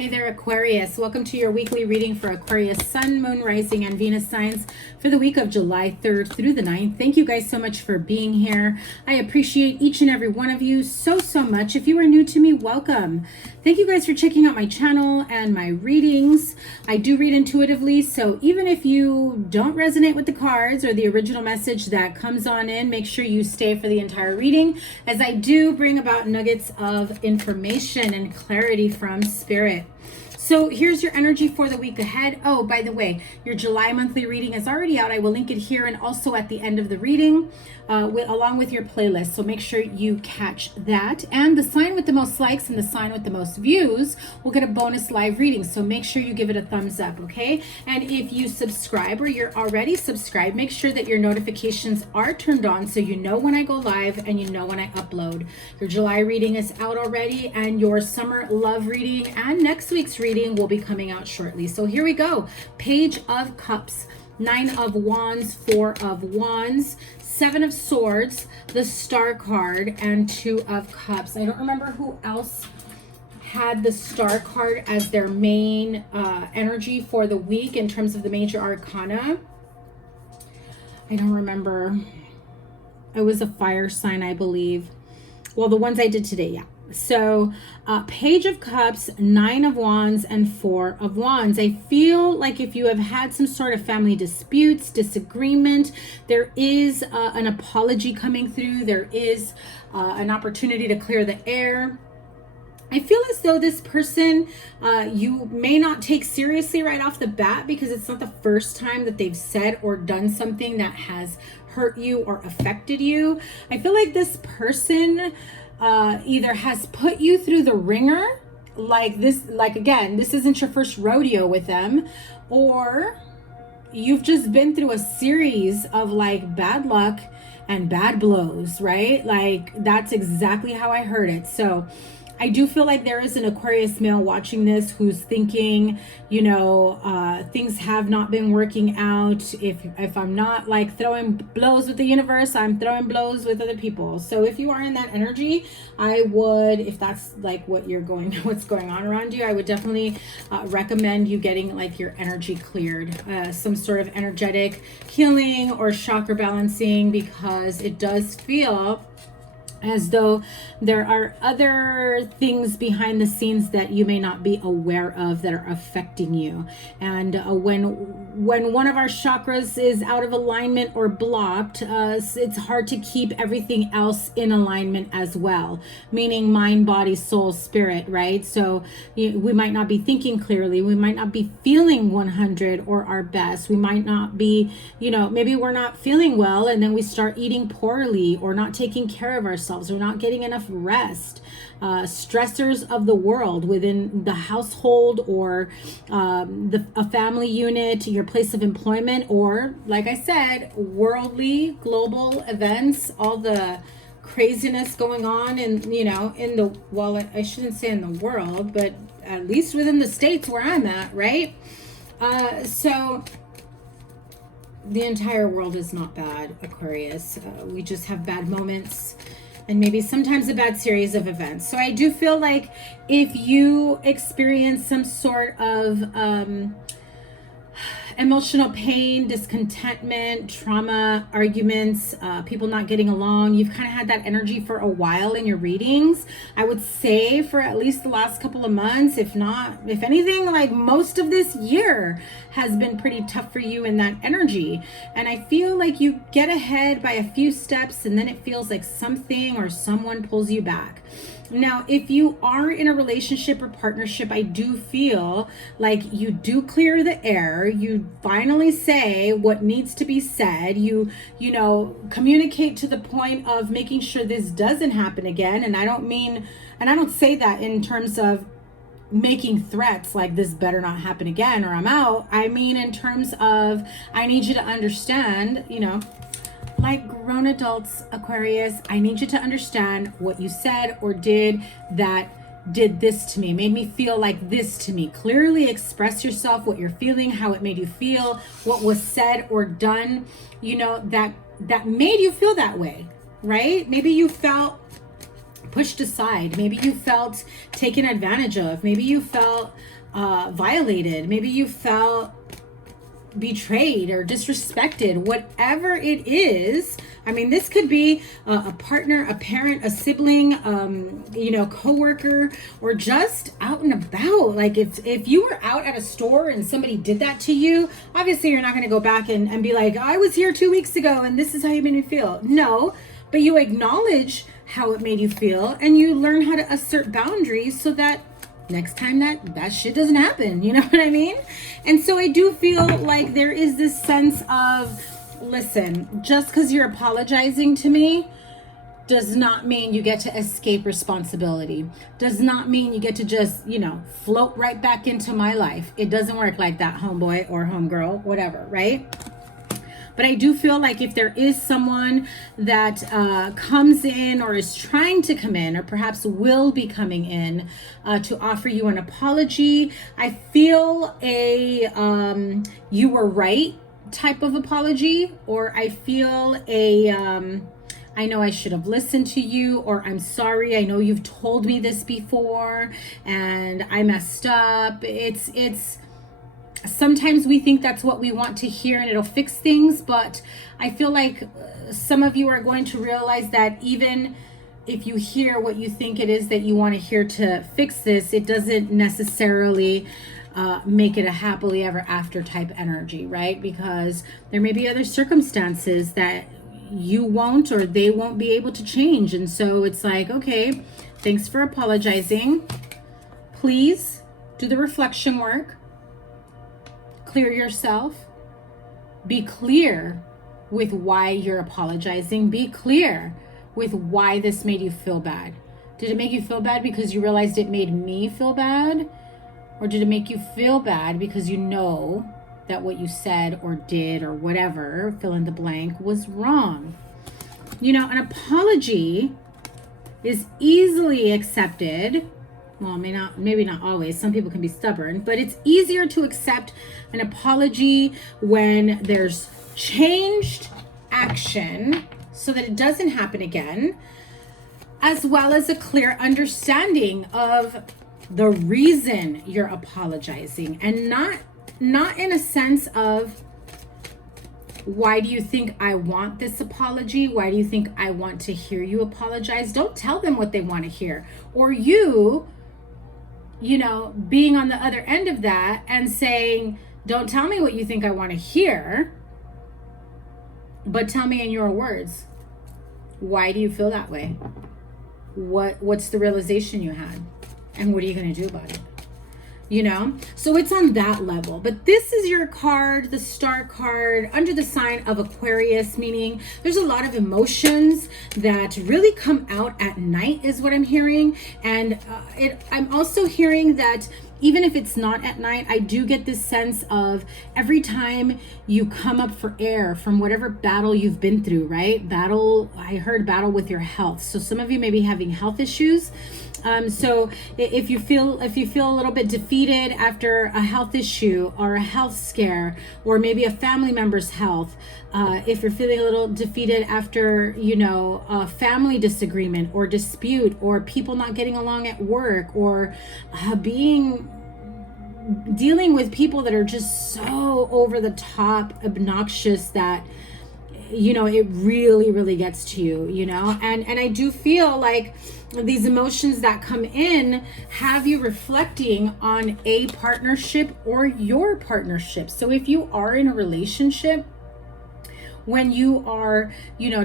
Hey there, Aquarius. Welcome to your weekly reading for Aquarius Sun, Moon, Rising, and Venus signs for the week of July 3rd through the 9th. Thank you guys so much for being here. I appreciate each and every one of you so much. If you are new to me, welcome. Thank you guys for checking out my channel and my readings. I do read intuitively, so even if you don't resonate with the cards or the original message that comes on in, make sure you stay for the entire reading, as I do bring about nuggets of information and clarity from Spirit. So here's your energy for the week ahead. Oh, by the way, your July monthly reading is already out. I will link it here and also at the end of the reading along with your playlist. So make sure you catch that. And the sign with the most likes and the sign with the most views will get a bonus live reading. So make sure you give it a thumbs up, okay? And if you subscribe or you're already subscribed, make sure that your notifications are turned on so you know when I go live and you know when I upload. Your July reading is out already, and your summer love reading and next week's reading will be coming out shortly. So here we go. Page of Cups, 9 of Wands, 4 of Wands, 7 of Swords, the Star card, and 2 of Cups. I don't remember who else had the Star card as their main energy for the week in terms of the major arcana. I don't remember. It was a fire sign, I believe. Well, the ones I did today, yeah. So Page of Cups, 9 of Wands, and 4 of Wands. I feel like if you have had some sort of family disputes, disagreement, there is an apology coming through. There is an opportunity to clear the air. I feel as though this person you may not take seriously right off the bat, because it's not the first time that they've said or done something that has hurt you or affected you. I feel like this person either has put you through the ringer, again, this isn't your first rodeo with them, or you've just been through a series of like bad luck and bad blows, right? Like that's exactly how I heard it. So I do feel like there is an Aquarius male watching this who's thinking, you know, things have not been working out. If I'm not like throwing blows with the universe, I'm throwing blows with other people. So if you are in that energy, I would, if that's like what's going on around you, I would definitely recommend you getting like your energy cleared, some sort of energetic healing or chakra balancing, because it does feel as though there are other things behind the scenes that you may not be aware of that are affecting you. And when one of our chakras is out of alignment or blocked, it's hard to keep everything else in alignment as well, meaning mind, body, soul, spirit, right? So we might not be thinking clearly. We might not be feeling 100 or our best. We might not be, you know, maybe we're not feeling well, and then we start eating poorly or not taking care of ourselves. We're not getting enough rest. Stressors of the world within the household or a family unit, your place of employment, or like I said, worldly, global events, all the craziness going on I shouldn't say in the world, but at least within the states where I'm at, right? So the entire world is not bad, Aquarius. We just have bad moments and maybe sometimes a bad series of events. So I do feel like if you experience some sort of emotional pain, discontentment, trauma, arguments, people not getting along, you've kind of had that energy for a while in your readings. I would say for at least the last couple of months, if anything, like most of this year has been pretty tough for you in that energy. And I feel like you get ahead by a few steps, and then it feels like something or someone pulls you back. Now, if you are in a relationship or partnership, I do feel like you do clear the air. You finally say what needs to be said. You communicate to the point of making sure this doesn't happen again. And I don't say that in terms of making threats like this better not happen again or I'm out. I mean in terms of, I need you to understand, like grown adults, Aquarius, I need you to understand what you said or did that did this to me, made me feel like this to me. Clearly express yourself, what you're feeling, how it made you feel, what was said or done, that made you feel that way, right? Maybe you felt pushed aside. Maybe you felt taken advantage of. Maybe you felt violated. Maybe you felt betrayed or disrespected. Whatever it is, I mean, this could be a partner, a parent, a sibling, coworker, or just out and about. Like if you were out at a store and somebody did that to you, obviously you're not going to go back and be like, I was here 2 weeks ago and this is how you made me feel. No, but you acknowledge how it made you feel and you learn how to assert boundaries so that next time that shit doesn't happen. You know what I mean? And so I do feel like there is this sense of, listen, just because you're apologizing to me does not mean you get to escape responsibility. Does not mean you get to just, float right back into my life. It doesn't work like that, homeboy or homegirl, whatever, right? But I do feel like if there is someone that comes in or is trying to come in or perhaps will be coming in to offer you an apology, I feel a you were right type of apology, or I feel a I know I should have listened to you, or I'm sorry, I know you've told me this before and I messed up. It's sometimes we think that's what we want to hear and it'll fix things, but I feel like some of you are going to realize that even if you hear what you think it is that you want to hear to fix this, it doesn't necessarily make it a happily ever after type energy, right? Because there may be other circumstances that you won't or they won't be able to change. And so it's like, okay, thanks for apologizing. Please do the reflection work. Clear yourself. Be clear with why you're apologizing. Be clear with why this made you feel bad. Did it make you feel bad because you realized it made me feel bad? Or did it make you feel bad because you know that what you said or did or whatever, fill in the blank, was wrong? An apology is easily accepted. Well, maybe not always. Some people can be stubborn, but it's easier to accept an apology when there's changed action so that it doesn't happen again, as well as a clear understanding of the reason you're apologizing, and not in a sense of, why do you think I want this apology? Why do you think I want to hear you apologize? Don't tell them what they want to hear. Or you being on the other end of that and saying, don't tell me what you think I want to hear, but tell me in your words, why do you feel that way? What's the realization you had? And what are you going to do about it? So it's on that level. But this is your card, the Star card, under the sign of Aquarius, meaning there's a lot of emotions that really come out at night is what I'm hearing. And I'm also hearing that even if it's not at night, I do get this sense of every time you come up for air from whatever battle you've been through, right? I heard battle with your health. So some of you may be having health issues. So if you feel a little bit defeated after a health issue or a health scare, or maybe a family member's health, if you're feeling a little defeated after, a family disagreement or dispute, or people not getting along at work, or dealing with people that are just so over the top obnoxious that it really, really gets to you, and I do feel like these emotions that come in have you reflecting on a partnership or your partnership. So if you are in a relationship, when you are,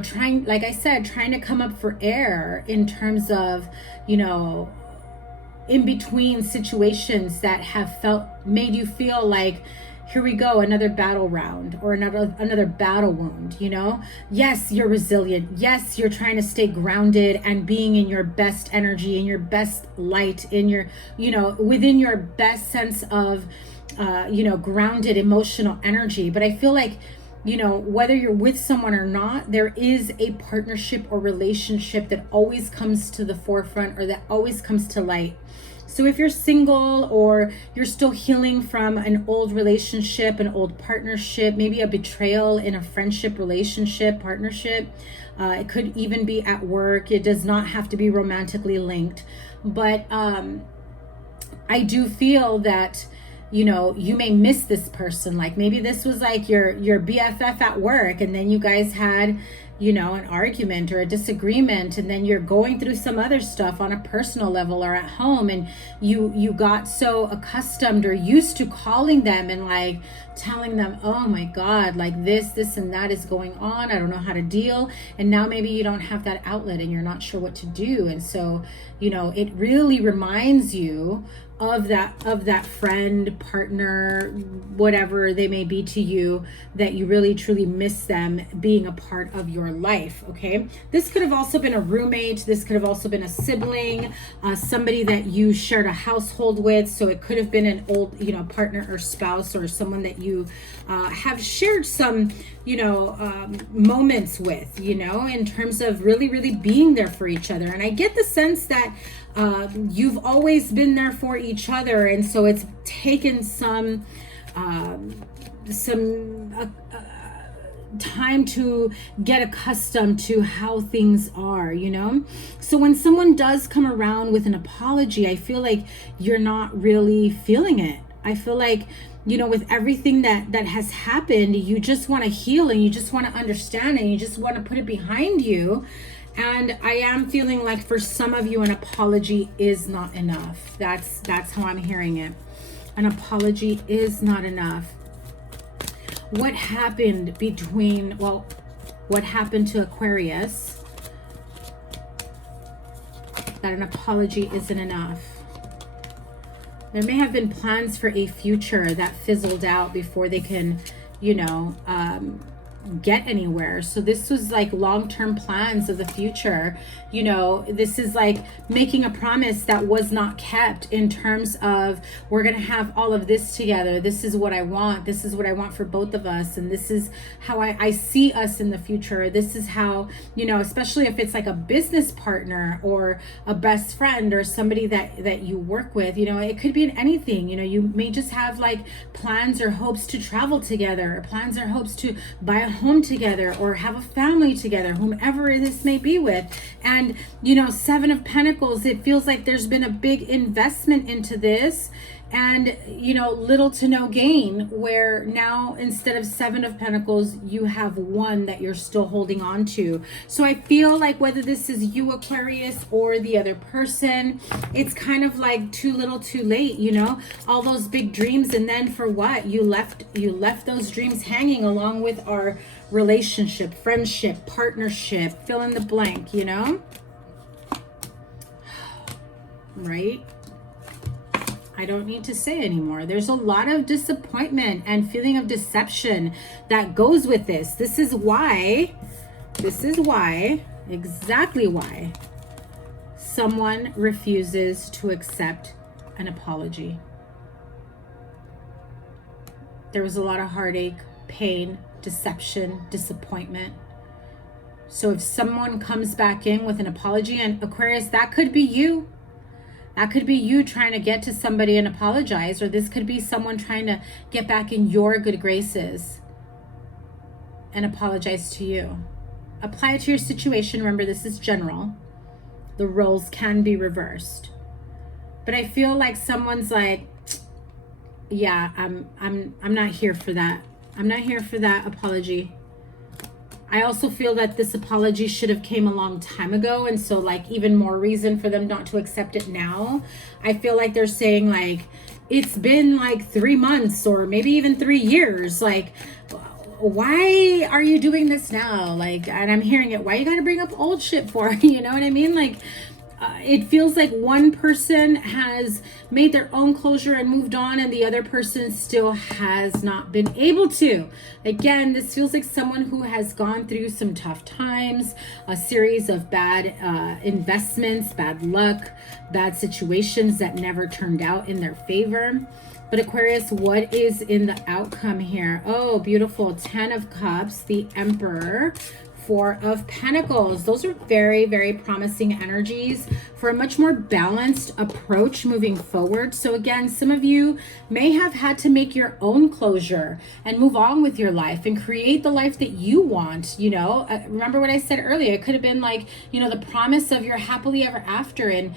trying, like I said, trying to come up for air in terms of, in between situations that have made you feel like, here we go, another battle round or another battle wound, Yes, you're resilient. Yes, you're trying to stay grounded and being in your best energy, in your best light, in your, within your best sense of, grounded emotional energy. But I feel like, whether you're with someone or not, there is a partnership or relationship that always comes to the forefront, or that always comes to light. So if you're single or you're still healing from an old relationship, an old partnership, maybe a betrayal in a friendship, relationship, partnership, it could even be at work. It does not have to be romantically linked. But I do feel that, you know, you may miss this person. Like maybe this was like your BFF at work, and then you guys had, you know, an argument or a disagreement, and then you're going through some other stuff on a personal level or at home, and you got so accustomed or used to calling them and like telling them, oh my God, like this and that is going on, I don't know how to deal. And now maybe you don't have that outlet and you're not sure what to do. And so, you know, it really reminds you of that friend, partner, whatever they may be to you, that you really truly miss them being a part of your life. Okay, this could have also been a roommate, this could have also been a sibling, somebody that you shared a household with. So it could have been an old, you know, partner or spouse, or someone that you have shared some, you know, moments with, you know, in terms of really being there for each other. And I get the sense that you've always been there for each other, and so it's taken some time to get accustomed to how things are, you know. So when someone does come around with an apology, I feel like you're not really feeling it. I feel like, you know, with everything that has happened, you just want to heal, and you just want to understand, and you just want to put it behind you. And I am feeling like for some of you, an apology is not enough. That's how I'm hearing it. An apology is not enough. What happened between, well, what happened to Aquarius that an apology isn't enough? There may have been plans for a future that fizzled out before they can, you know, get anywhere. So this was like long-term plans of the future. You know, this is like making a promise that was not kept, in terms of, we're going to have all of this together. This is what I want. This is what I want for both of us. And this is how I see us in the future. This is how, you know, especially if it's like a business partner or a best friend or somebody that you work with, you know, it could be in anything. You know, you may just have like plans or hopes to travel together, or plans or hopes to buy a home together or have a family together, whomever this may be with. And, you know, Seven of Pentacles, it feels like there's been a big investment into this, and, you know, little to no gain, where now instead of Seven of Pentacles, you have one that you're still holding on to. So I feel like whether this is you, Aquarius, or the other person, it's kind of like too little too late, you know, all those big dreams. And then for what? You left those dreams hanging, along with our relationship, friendship, partnership, fill in the blank, you know, right? I don't need to say anymore. There's a lot of disappointment and feeling of deception that goes with this. This is why, exactly why someone refuses to accept an apology. There was a lot of heartache, pain, deception, disappointment. So if someone comes back in with an apology, and Aquarius, that could be you. That could be you trying to get to somebody and apologize, or this could be someone trying to get back in your good graces and apologize to you. Apply it to your situation. Remember, this is general. The roles can be reversed. But I feel like someone's like, yeah, I'm not here for that. I'm not here for that apology. I also feel that this apology should have came a long time ago, and so like even more reason for them not to accept it now. I feel like they're saying like, it's been like 3 months or maybe even 3 years, like, why are you doing this now? Like, and I'm hearing it, why you gotta bring up old shit for? You know what I mean? Like, it feels like one person has made their own closure and moved on, and the other person still has not been able to. Again, this feels like someone who has gone through some tough times, a series of bad investments, bad luck, bad situations that never turned out in their favor. But Aquarius, what is in the outcome here? Oh, beautiful. 10 of Cups, the Emperor, 4 of Pentacles. Those are very, very promising energies for for a much more balanced approach moving forward. So again, some of you may have had to make your own closure and move on with your life and create the life that you want. You know, remember what I said earlier, it could have been like, you know, the promise of your happily ever after and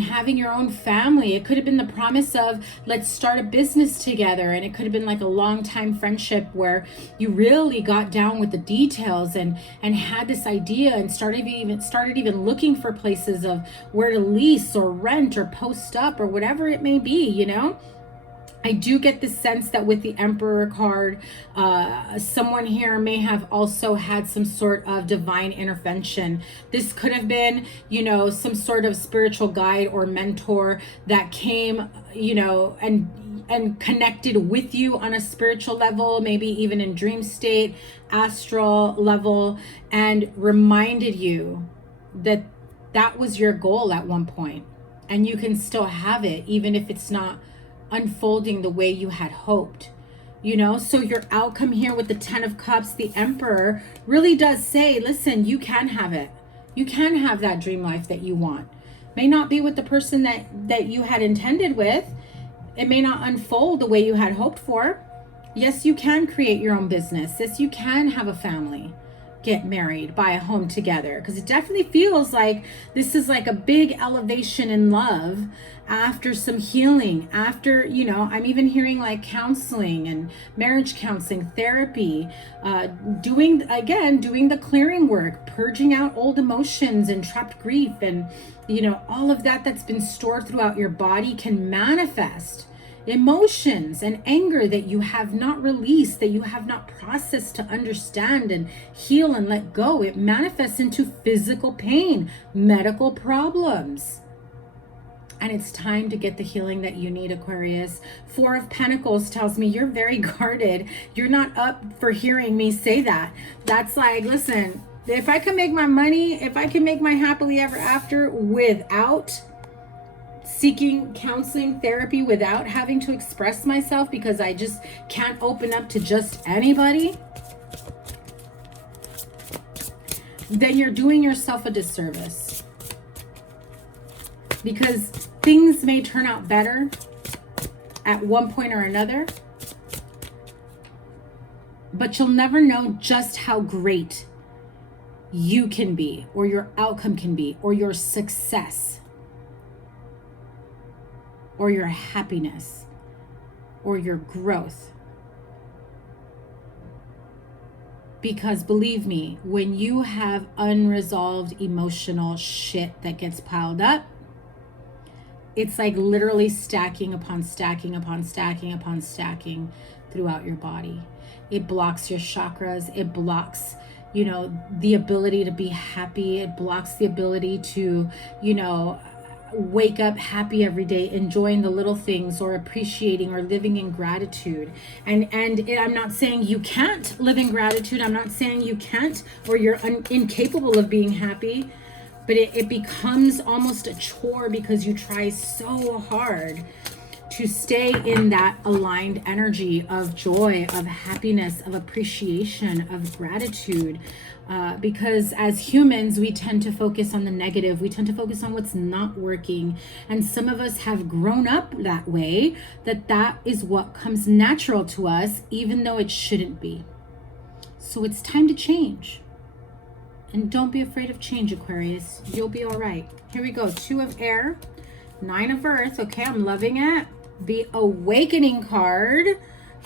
having your own family. It could have been the promise of let's start a business together, and it could have been like a long time friendship where you really got down with the details and had this idea and started even looking for places of where to lease or rent or post up or whatever it may be, you know. I do get the sense that with the Emperor card, someone here may have also had some sort of divine intervention. This could have been, you know, some sort of spiritual guide or mentor that came, you know, and connected with you on a spiritual level, maybe even in dream state, astral level, and reminded you that that was your goal at one point, and you can still have it even if it's not unfolding the way you had hoped, you know. So your outcome here with the 10 of Cups, the Emperor, really does say, listen, you can have it. You can have that dream life that you want. May not be with the person that you had intended with. It may not unfold the way you had hoped for. Yes, you can create your own business. Yes, you can have a family, get married, buy a home together, because it definitely feels like this is like a big elevation in love after some healing, after, you know, I'm even hearing like counseling and marriage counseling, therapy, doing the clearing work, purging out old emotions and trapped grief, and, you know, all of that that's been stored throughout your body can manifest. Emotions and anger that you have not released, that you have not processed to understand and heal and let go, it manifests into physical pain, medical problems. And it's time to get the healing that you need, Aquarius. 4 of Pentacles tells me you're very guarded. You're not up for hearing me say that. That's like, listen, if I can make my money, if I can make my happily ever after without seeking counseling, therapy, without having to express myself because I just can't open up to just anybody, then you're doing yourself a disservice. Because things may turn out better at one point or another, but you'll never know just how great you can be, or your outcome can be, or your success, or your happiness, or your growth. Because believe me, when you have unresolved emotional shit that gets piled up, it's like literally stacking upon stacking upon stacking upon stacking throughout your body. It blocks your chakras. It blocks, you know, the ability to be happy. It blocks the ability to, you know, wake up happy every day, enjoying the little things, or appreciating or living in gratitude. And I'm not saying you can't live in gratitude. I'm not saying you can't, or you're incapable of being happy. But it becomes almost a chore because you try so hard to stay in that aligned energy of joy, of happiness, of appreciation, of gratitude. Because as humans, we tend to focus on the negative. We tend to focus on what's not working. And some of us have grown up that way, that is what comes natural to us, even though it shouldn't be. So it's time to change. And don't be afraid of change, Aquarius. You'll be all right. Here we go. 2 of Air, 9 of Earth. Okay, I'm loving it. The Awakening card.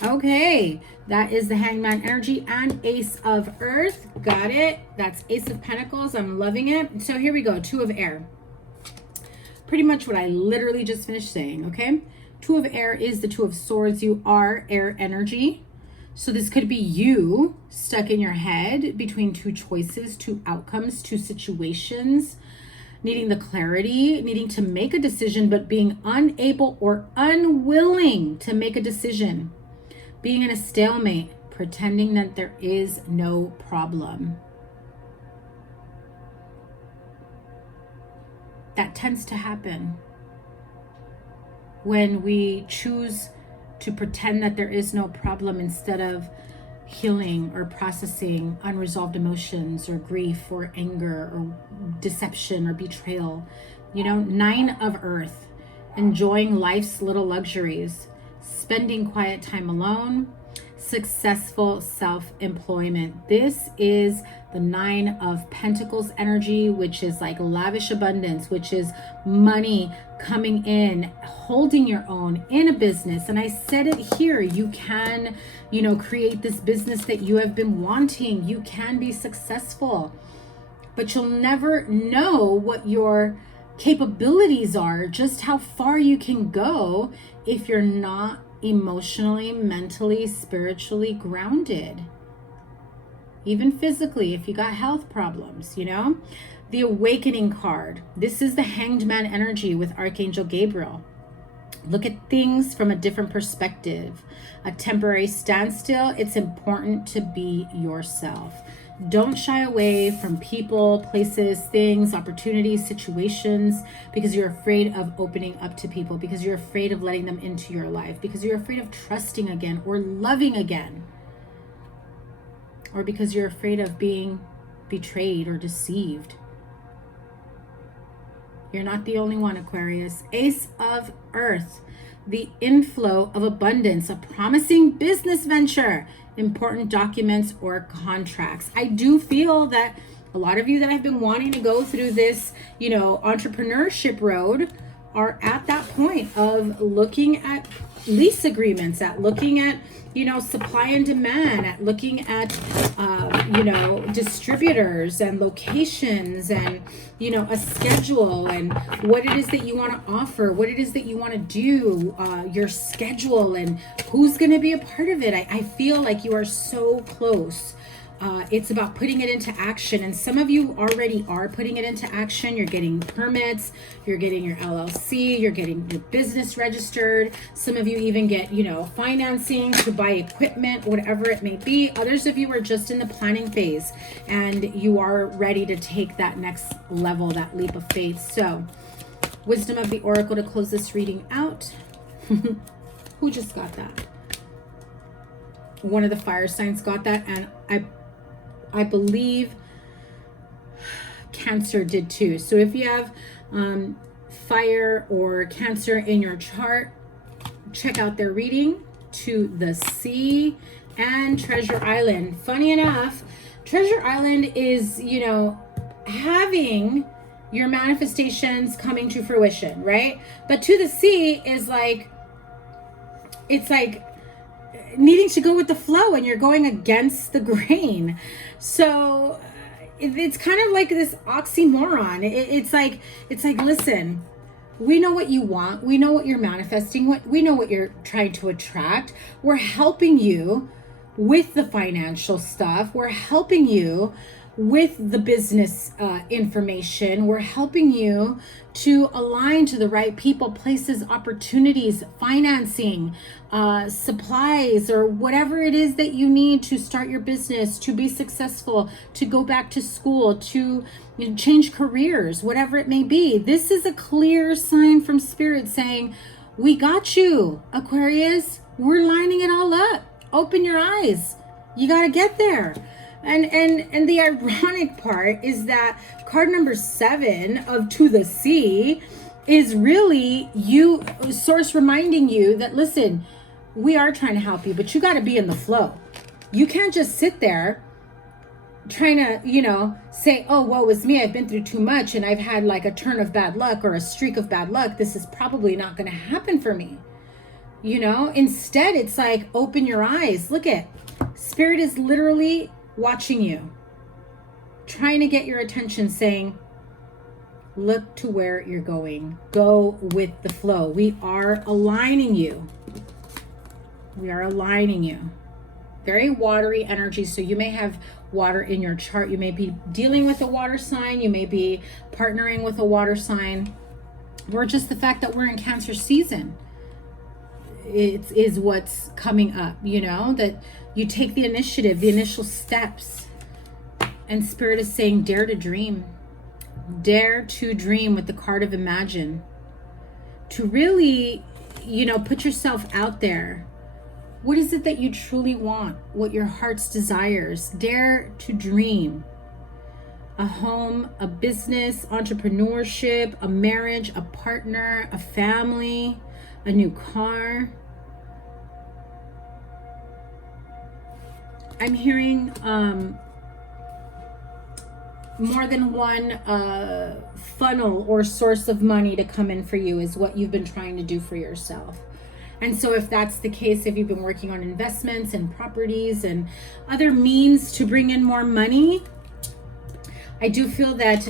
Okay, that is the Hangman energy, and Ace of Earth. Got it. That's Ace of Pentacles. I'm loving it. So here we go. 2 of Air. Pretty much what I literally just finished saying, okay? 2 of Air is the 2 of Swords. You are air energy. So this could be you stuck in your head between 2 choices, 2 outcomes, 2 situations, needing the clarity, needing to make a decision, but being unable or unwilling to make a decision, being in a stalemate, pretending that there is no problem. That tends to happen when we choose to pretend that there is no problem instead of healing or processing unresolved emotions or grief or anger or deception or betrayal. You know, 9 of Earth, enjoying life's little luxuries, spending quiet time alone, successful self-employment. This is the 9 of Pentacles energy, which is like lavish abundance, which is money coming in, holding your own in a business. And I said it here, you can, you know, create this business that you have been wanting. You can be successful, but you'll never know what your capabilities are, just how far you can go if you're not emotionally, mentally, spiritually grounded. Even physically, if you got health problems, you know. The Awakening card. This is the Hanged Man energy with Archangel Gabriel. Look at things from a different perspective. A temporary standstill. It's important to be yourself. Don't shy away from people, places, things, opportunities, situations, because you're afraid of opening up to people, because you're afraid of letting them into your life, because you're afraid of trusting again or loving again, or because you're afraid of being betrayed or deceived. You're not the only one, Aquarius. Ace of Earth, the inflow of abundance, a promising business venture, important documents or contracts. I do feel that a lot of you that have been wanting to go through this, you know, entrepreneurship road are at that point of looking at lease agreements, at looking at, you know, supply and demand, at looking at, you know, distributors and locations and, you know, a schedule and what it is that you want to offer, what it is that you want to do, your schedule and who's going to be a part of it. I feel like you are so close. It's about putting it into action, and some of you already are putting it into action. You're getting permits, you're getting your LLC, you're getting your business registered. Some of you even get, you know, financing to buy equipment, whatever it may be. Others of you are just in the planning phase and you are ready to take that next level, that leap of faith. So, wisdom of the Oracle to close this reading out. Who just got that? One of the fire signs got that, and I believe Cancer did too. So if you have fire or Cancer in your chart, check out their reading. To the Sea and Treasure Island. Funny enough, Treasure Island is, you know, having your manifestations coming to fruition, right? But To the Sea is like, it's like needing to go with the flow, and you're going against the grain. So it's kind of like this oxymoron. It's like, listen, we know what you want. We know what you're manifesting. We know what you're trying to attract. We're helping you with the financial stuff. We're helping you with the business information. We're helping you to align to the right people, places, opportunities, financing, supplies, or whatever it is that you need to start your business, to be successful, to go back to school, to, you know, change careers, whatever it may be. This is a clear sign from Spirit saying, we got you, Aquarius. We're lining it all up. Open your eyes. You got to get there. And the ironic part is that card number 7 of To the Sea is really you, source reminding you that, listen, we are trying to help you, but you got to be in the flow. You can't just sit there trying to, you know, say, oh, woe is me, I've been through too much and I've had like a turn of bad luck or a streak of bad luck. This is probably not going to happen for me. You know, instead it's like, open your eyes. Look at, Spirit is literally watching you, trying to get your attention, saying, look to where you're going. Go with the flow. We are aligning you. We are aligning you. Very watery energy. So you may have water in your chart. You may be dealing with a water sign. You may be partnering with a water sign. Or just the fact that we're in Cancer season. It is what's coming up, you know, that you take the initiative, the initial steps. And Spirit is saying, dare to dream. Dare to dream with the card of Imagine. To really, you know, put yourself out there. What is it that you truly want? What your heart's desires? Dare to dream. a home, a business, entrepreneurship, a marriage, a partner, a family, a new car. I'm hearing more than one funnel or source of money to come in for you is what you've been trying to do for yourself. And so if that's the case, if you've been working on investments and properties and other means to bring in more money, I do feel that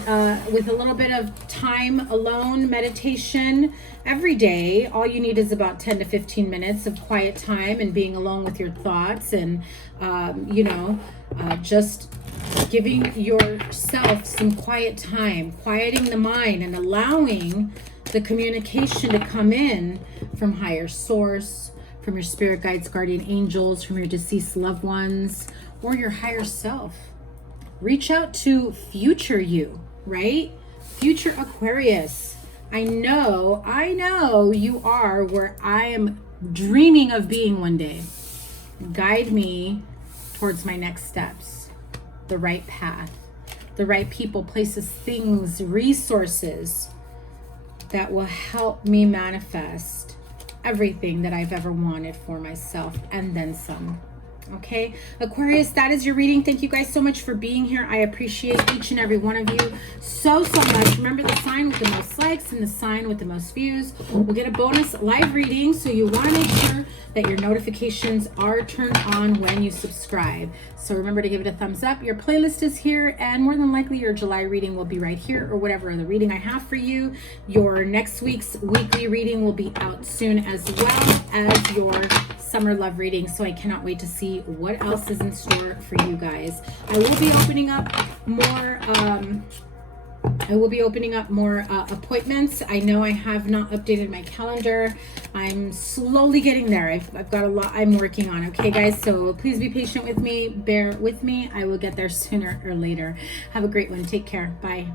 with a little bit of time alone, meditation every day, all you need is about 10 to 15 minutes of quiet time and being alone with your thoughts and, just giving yourself some quiet time, quieting the mind and allowing the communication to come in from higher source, from your spirit guides, guardian angels, from your deceased loved ones, or your higher self. Reach out to future you, right? Future Aquarius. I know you are where I am dreaming of being one day. Guide me towards my next steps, the right path, the right people, places, things, resources that will help me manifest everything that I've ever wanted for myself and then some. Okay, Aquarius, that is your reading. Thank you guys so much for being here. I appreciate each and every one of you so much. Remember, the sign with the most likes and the sign with the most views will get a bonus live reading, so you want to make sure that your notifications are turned on when you subscribe. So remember to give it a thumbs up. Your playlist is here, and more than likely your July reading will be right here, or whatever other reading I have for you. Your next week's weekly reading will be out soon, as well as your summer love reading. So I cannot wait to see what else is in store for you guys. I will be opening up more appointments. I know I have not updated my calendar. I'm slowly getting there. I've got a lot I'm working on. Okay, guys, so please be patient with me. Bear with me. I will get there sooner or later. Have a great one. Take care. Bye.